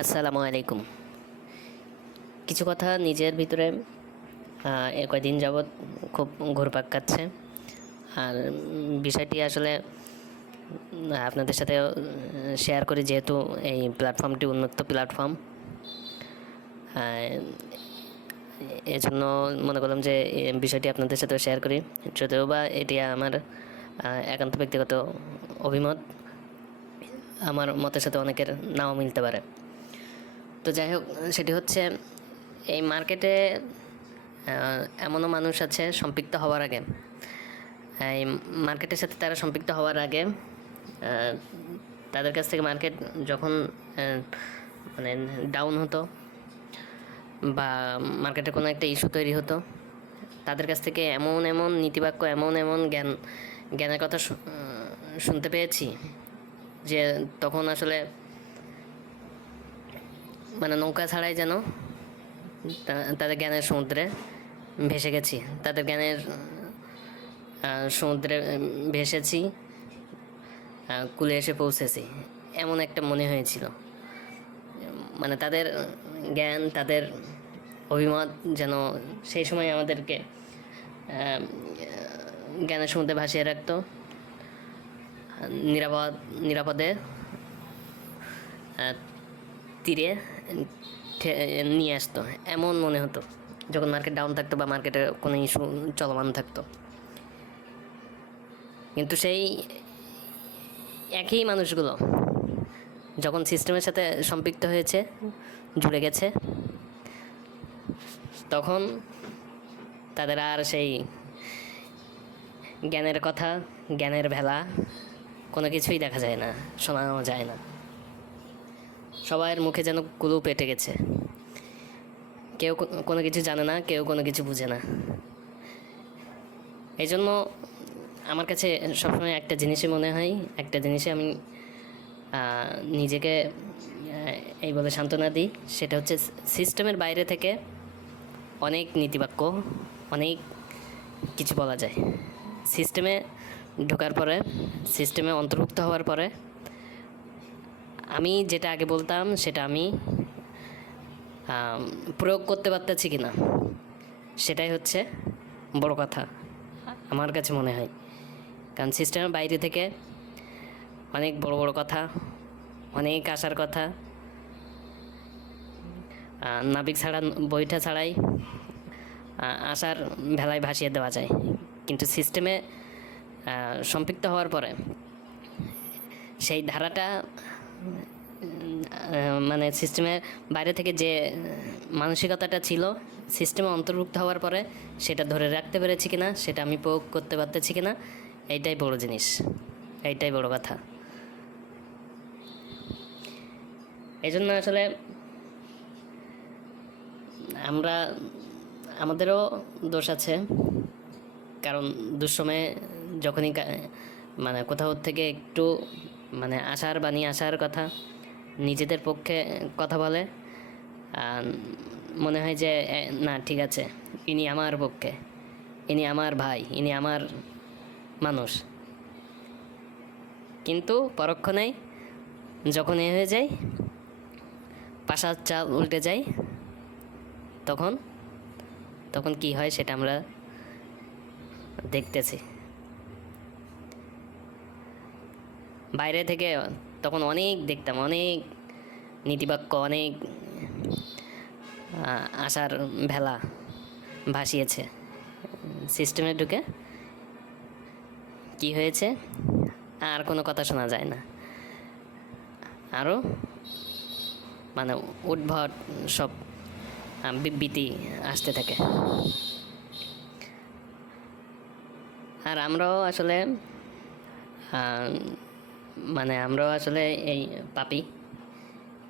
আসসালামু আলাইকুম কিছু কথা নিজের ভিতরে এ কয়দিন যাবৎ খুব ঘুরপাক কাচ্ছে আর বিষয়টি আসলে আপনাদের সাথে শেয়ার করি যেহেতু এই প্ল্যাটফর্মটি উন্মুক্ত প্ল্যাটফর্ম এজন্য মনে করলাম যে বিষয়টি আপনাদের সাথে শেয়ার করি। যদিও বা এটি আমার একান্ত ব্যক্তিগত অভিমত। আমার মতের সাথে অনেকের নাও মিলতে পারে। তো যাই হোক সেটি হচ্ছে, এই মার্কেটে এমনও মানুষ আছে সম্পৃক্ত হওয়ার আগে। এই মার্কেটের সাথে তারা সম্পৃক্ত হওয়ার আগে তাদের কাছ থেকে মার্কেট যখন মানে ডাউন হতো বা মার্কেটে কোনো একটা ইস্যু তৈরি হতো, তাদের কাছ থেকে এমন এমন নীতিবাক্য, এমন এমন জ্ঞান, জ্ঞানের কথা শুনতে পেয়েছি। যে তখন আসলে মানে নৌকা ছাড়াই যেন তাদের জ্ঞানের সমুদ্রে ভেসে গেছি। তাদের জ্ঞানের সমুদ্রে ভেসেছি কুলে এসে পৌঁছেছি। এমন একটা মনে হয়েছিল। মানে তাদের জ্ঞান, তাদের অভিমত যেন সেই সময় আমাদেরকে জ্ঞানের সমুদ্রে ভাসিয়ে রাখতো। নিরাপদ, নিরাপদে তীরে নিয়ে আসতো। এমন মনে হতো যখন মার্কেট ডাউন থাকতো বা মার্কেটে কোনো ইস্যু চলমান থাকতো। কিন্তু সেই একই মানুষগুলো যখন সিস্টেমের সাথে সম্পৃক্ত হয়েছে, জুড়ে গেছে, তখন তাদের আর সেই জ্ঞানের কথা, জ্ঞানের ভেলা কোনো কিছুই দেখা যায় না শোনানো যায় না। সবার মুখে যেন কুলু পেটে গেছে। কেউ কোনো কিছু জানে না, কেউ কোনো কিছু বুঝে না। এই জন্য আমার কাছে সবসময় একটা জিনিসই মনে হয়, একটা জিনিসে আমি নিজেকে এই বলে সান্ত্বনা দিই, সেটা হচ্ছে সিস্টেমের বাইরে থেকে অনেক নীতিবাক্য, অনেক কিছু বলা যায়। সিস্টেমে ঢোকার পরে সিস্টেমে অন্তর্ভুক্ত হওয়ার পরে, আমি যেটা আগে বলতাম সেটা আমি প্রয়োগ করতে পারতেছি কি না সেটাই হচ্ছে বড় কথা, আমার কাছে মনে হয়। কারণ সিস্টেমের বাইরে থেকে অনেক বড় বড় কথা, অনেক আসার কথা নাবিক ছাড়া বইটা ছাড়াই আসার ভেলায় ভাসিয়ে দেওয়া যায়। কিন্তু সিস্টেমে সম্পৃক্ত হওয়ার পরে সেই ধারাটা মানে সিস্টেমের বাইরে থেকে যে মানসিকতাটা ছিল, সিস্টেমে অন্তর্ভুক্ত হওয়ার পরে সেটা ধরে রাখতে পেরেছি কিনা, সেটা আমি প্রয়োগ করতে পারতেছি কিনা, এইটাই বড় জিনিস, এইটাই বড় কথা। এই জন্য আসলে আমরা, আমাদেরও দোষ আছে। কারণ দুঃসময়ে যখনই মানে কোথাও থেকে একটু মানে আশার বাণী আসার কথা নিজেদের পক্ষে কথা বলে মনে হয় যে না, ঠিক আছে, ইনি আমার পক্ষে, ইনি আমার ভাই, ইনি আমার মানুষ। কিন্তু পরক্ষণেই যখন এ হয়ে যায়, পাশার চাল উল্টে যায়, তখন তখন কি হয় সেটা আমরা দেখতেছি। বাইরে থেকে তখন অনেক দেখতাম, অনেক নীতিবাক্য, অনেক আশার ভেলা ভাসিয়েছে। সিস্টেমে ঢুকে কি হয়েছে? আর কোনো কথা শোনা যায় না। আরও মানে উদ্ভট সব বিবৃতি আসতে থাকে। আর আমরাও আসলে মানে আমরাও আসলে এই পাপি।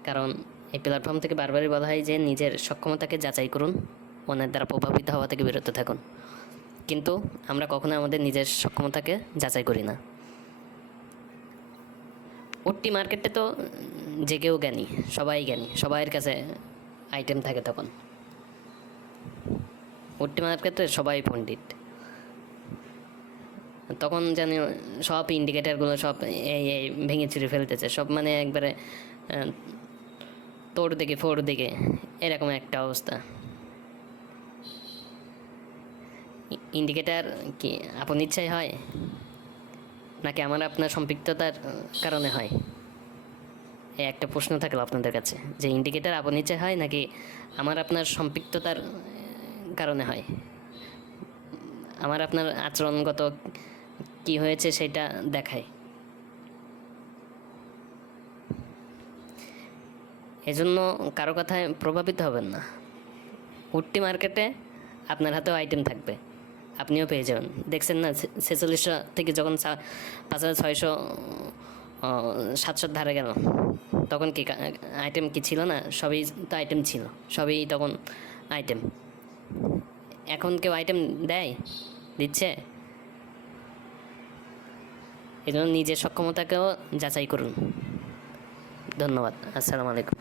কারণ এই প্ল্যাটফর্ম থেকে বারবারই বলা হয় যে নিজের সক্ষমতাকে যাচাই করুন, অন্যের দ্বারা প্রভাবিত হওয়া থেকে বিরত থাকুন। কিন্তু আমরা কখনো আমাদের নিজের সক্ষমতাকে যাচাই করি না। উট্টি মার্কেটে তো যে কেউ জ্ঞানী, সবাই জ্ঞানী, সবাইয়ের কাছে আইটেম থাকে তখন। উট্টি মার্কেটে সবাই পণ্ডিত। তখন যেন সব ইন্ডিকেটারগুলো সব এই এই ভেঙে চুরে ফেলতেছে। সব মানে একবারে তোর দিকে, ফোর দিকে, এরকম একটা অবস্থা। ইন্ডিকেটার কি আপন ইচ্ছাই হয়? নাকি আমার আপনার সম্পৃক্ততার কারণে হয়? এই একটা প্রশ্ন থাকল আপনাদের কাছে, যে ইন্ডিকেটার আপন ইচ্ছায় হয় নাকি আমার আপনার সম্পৃক্ততার কারণে হয়? আমার আপনার আচরণগত কি হয়েছে সেটা দেখায় এজন্য কারও কথায় প্রভাবিত হবেন না। উঠতি মার্কেটে আপনার হাতেও আইটেম থাকবে। আপনিও পেয়ে যাবেন। দেখছেন না ছেচল্লিশশো থেকে যখন পাঁচ হাজার ছয়শো সাতশোর ধারে গেল, তখন কি আইটেম কি ছিল না? সবই তো আইটেম ছিল। সবই তখন আইটেম এখন কেউ আইটেম দেয়? দিচ্ছে? এই জন্য নিজের সক্ষমতাকেও যাচাই করুন। ধন্যবাদ। আসসালামু আলাইকুম।